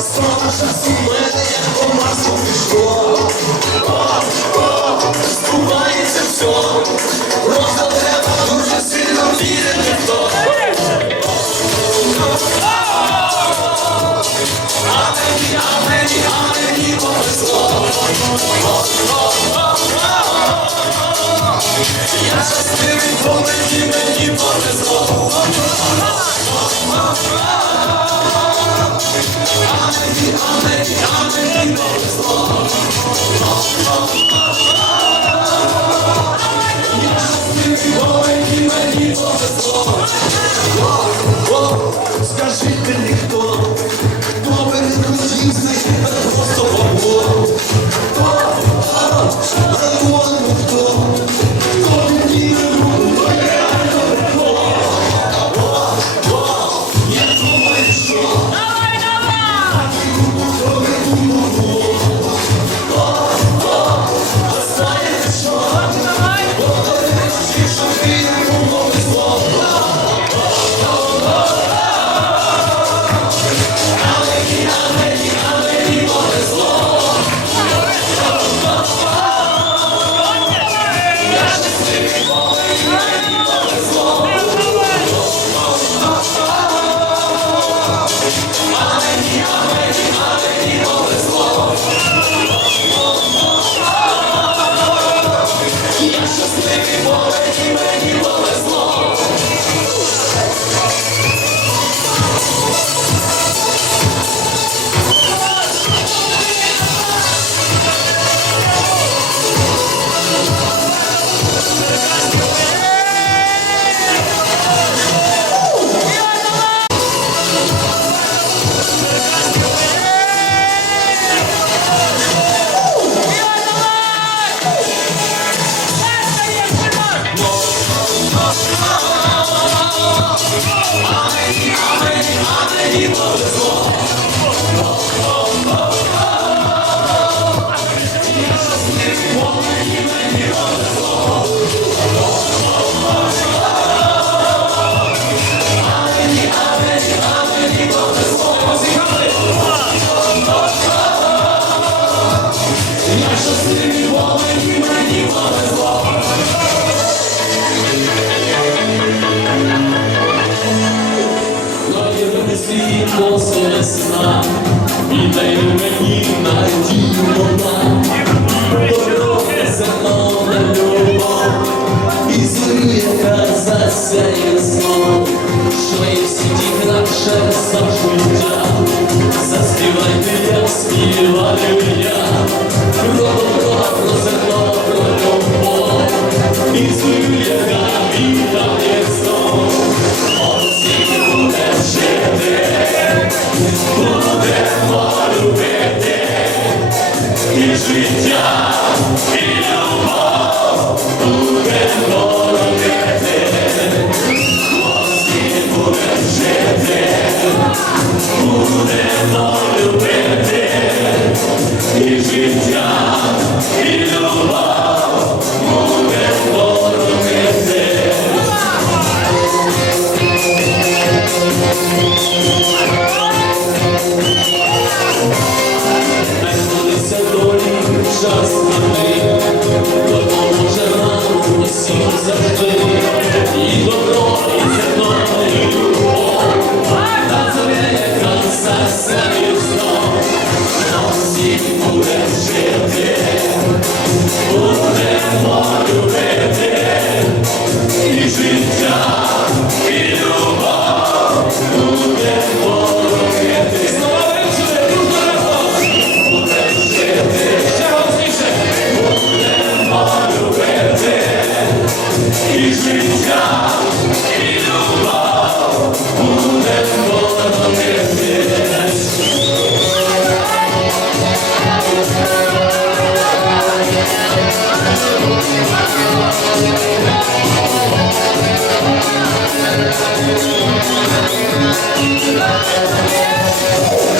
Стало час у мене, як по пішло. О, о, Просто треба дуже сильно вірити в то. А мені, а мені. Ми всі наші сам. Peter. Thank you.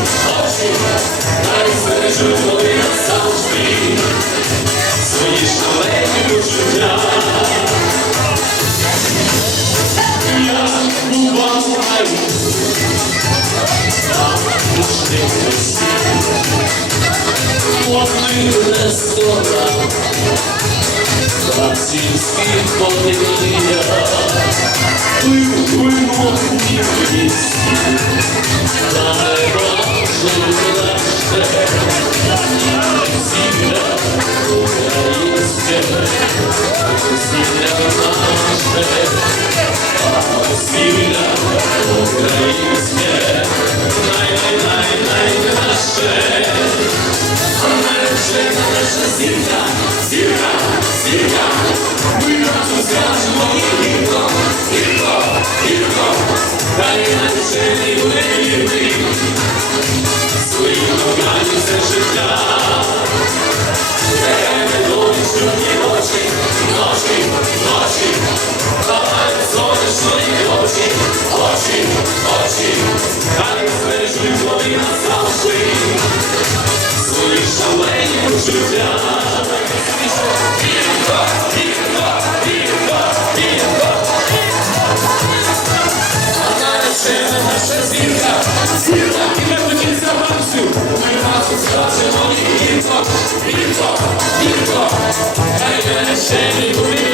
очі, хай збережуть вони назавжди, свої шалені почуття. Я буваю, там можливості, вони не сторона, на всіх подіях. Ти вимог мій місць, Земля наша, земля свою радість життя. People, people, I gotta say,